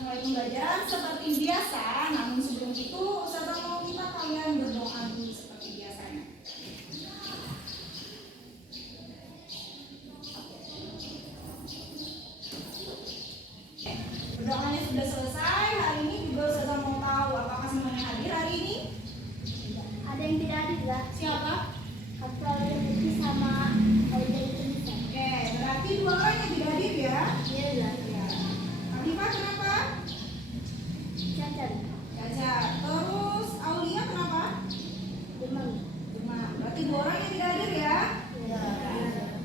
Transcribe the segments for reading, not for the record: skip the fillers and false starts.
mulai pembelajaran seperti biasa. Namun sebelum itu, Ustazah mau minta kalian berdoa dulu seperti biasanya. Berdoanya sudah selesai. Hari ini juga Ustazah mau tahu apakah semuanya hadir hari ini? Ada yang tidak hadir lah. Siapa? Atau yang lebih sama dari tulisan. Oke, berarti 2 orang yang tidak hadir ya? Iya lah. Ya. Hanifah kenapa? Cacat. Cacat. Terus Aulia kenapa? Demam. Demam. Berarti 2 orang yang tidak hadir ya? Iya.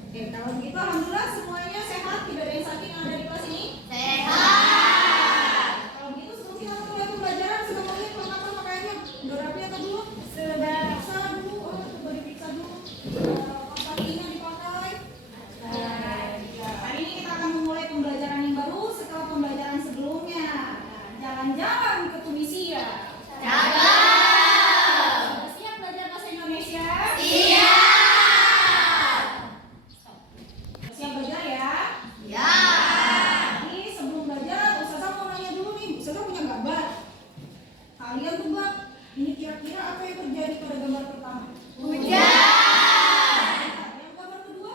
Oke, kalau begitu alhamdulillah semuanya sehat, tidak ada yang sakit yang ada di kelas ini? Sehat. Kalau begitu sebelum kita mulai pembelajaran sudah mau lihat perlengkapan pakaiannya? Udah rapi atau belum? Sudah. Periksa dulu, coba diperiksa dulu. Kaos kakinya dipakai. Hari ini kita akan memulai pembelajaran yang baru setelah pembelajaran sebelumnya. Jalan-jalan ke Tunisia. Sudah siap belajar bahasa Indonesia? Siap belajar ya? Jadi sebelum belajar, Ustazah mau nanya dulu nih. Ustazah punya gambar. Kalian tebak, ini kira-kira apa yang terjadi pada gambar pertama? Yang gambar kedua?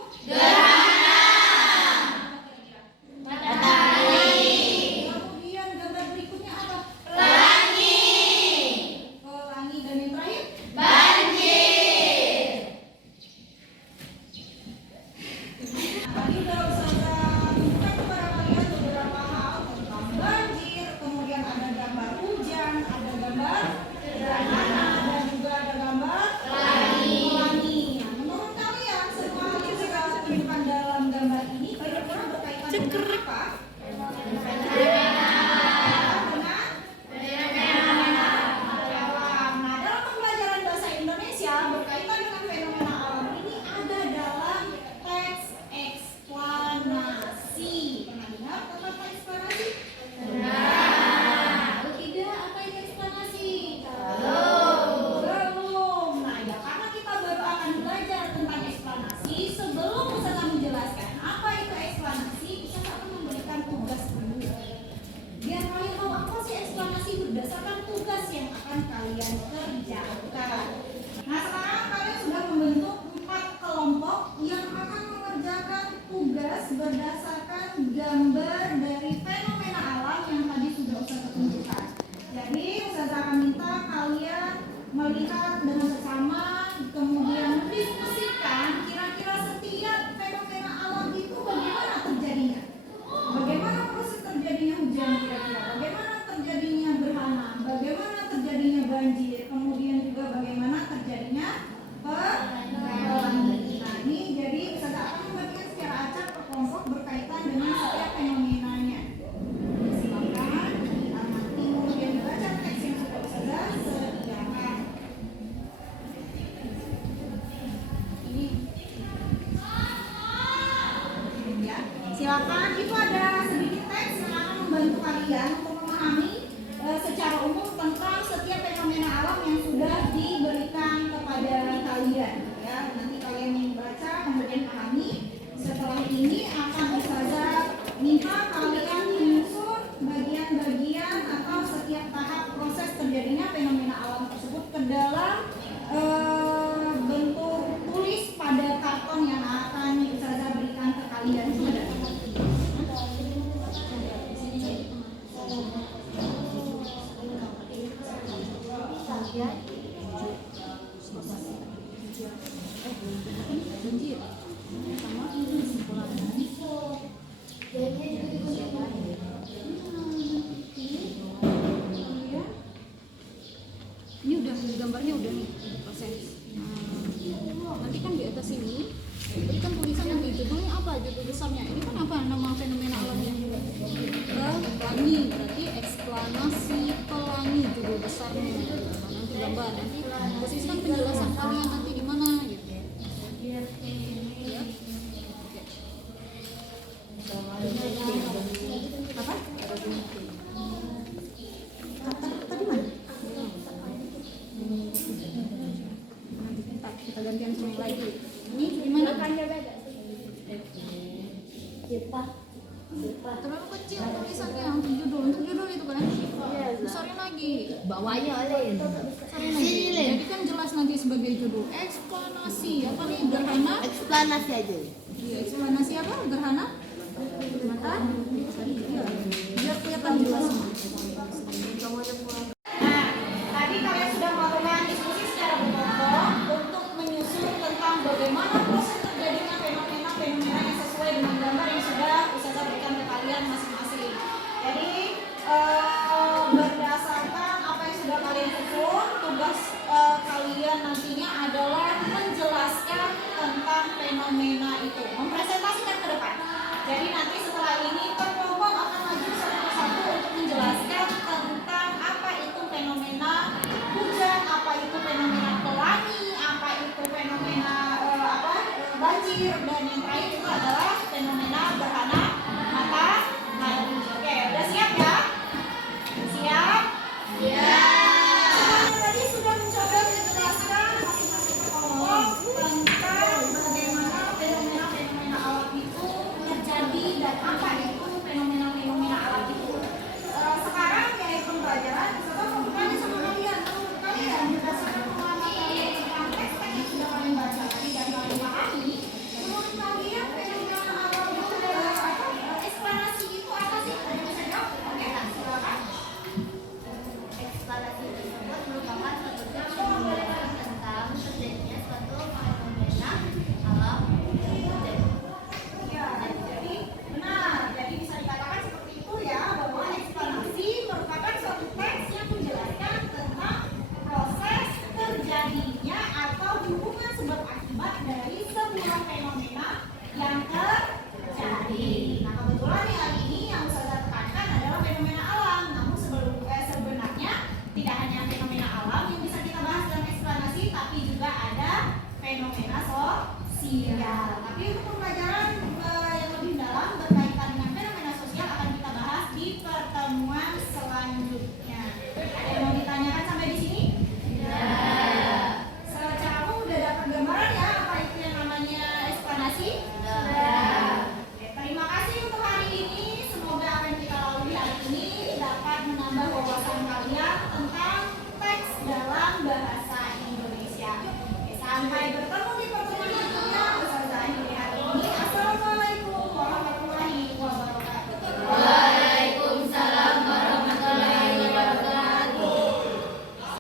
Kemudian gambar berikutnya apa? Pelangi. Dan yang terakhir? Tadi udah Ustazah tunjukkan kepada kalian beberapa hal tentang banjir, kemudian ada gambar hujan, ada gambar gerhana, dan juga ada gambar pelangi. Nah, menurut kalian semua hal yang saya tunjukkan dalam gambar ini kira-kira berkaitan dengan apa? Nah, dalam pembelajaran bahasa Indonesia berkaitan dengan fenomena alam ini ada dalam teks eksplanasi. Pernah dengar kata eksplanasi? Kalau tidak, apa itu eksplanasi? Belum. Nah, ya karena kita baru akan belajar tentang eksplanasi, sebelum Ustazah menjelaskan apa itu eksplanasi, Ustazah akan memberikan tugas dulu. Biar kalian tahu apa sih eksplanasi berdasarkan tugas yang akan kalian kerjakan. Nah, sekarang kalian sudah membentuk 4 kelompok yang akan mengerjakan tugas berdasarkan gambar dari fenomena alam yang tadi sudah Ustazah tunjukkan. Jadi Ustazah akan minta kalian melihat dengan seksama, kemudian mendiskusikan kira-kira setiap fenomena alam itu bagaimana terjadinya. Bagaimana proses terjadinya hujan kira-kira, bagaimana terjadinya gerhana, bagaimana terjadinya banjir, kemudian juga bagaimana terjadinya pelangi. Nah, ini jadi Ustazah akan membagikan secara acak per kelompok berkaitan dengan setiap fenomenanya. Silakan diamati kemudian dibaca teks yang sudah Ustazah sediakan. Ini ya, silakan. Itu ada sedikit teks yang akan membantu kalian untuk memahami secara umum tentang setiap fenomena alam yang sudah diberikan kepada kalian. Ya, nanti kalian membaca kemudian pahami. Setelah ini akan Ustazah minta kalian menyusun bagian-bagian atau setiap tahap proses terjadinya fenomena alam tersebut ke dalam bentuk tulis pada karton yang akan Ustazah berikan ke kalian. Ini udah gambarnya udah nih proses. Nanti kan di atas ini itu kan tulisan yang judulnya apa judul besarnya. Ini kan apa nama fenomena alamnya? Pelangi, berarti eksplanasi pelangi judul besarnya. Nanti gambar, nanti posisikan penjelasan kalian nanti di mana gitu. Ya. Apa? Tadi mana? Kita gantian semua lagi. Ini gimana? Terlalu kecil tulisannya untuk judul bawahnya Lin. Jadi kan jelas nanti sebagai judul eksplanasi apa nih, gerhana? Eksplanasi aja. Iya, eksplanasi apa? Gerhana? Mata? Iya. Biar kelihatan jelas. Nah, tadi kalian sudah melakukan diskusi secara berkelompok untuk menyusun tentang bagaimana proses terjadinya fenomena-fenomena yang sesuai dengan gambar yang sudah Ustazah berikan ke kalian masing-masing. Jadi berdasarkan apa yang sudah kalian susun, tugas kalian nantinya adalah menjelaskan tentang fenomena itu, mempresentasikan ke depan. Jadi nanti setelah ini kelompok akan maju satu persatu untuk menjelaskan tentang apa itu fenomena hujan, apa itu fenomena pelangi, apa itu fenomena banjir, dan yang terakhir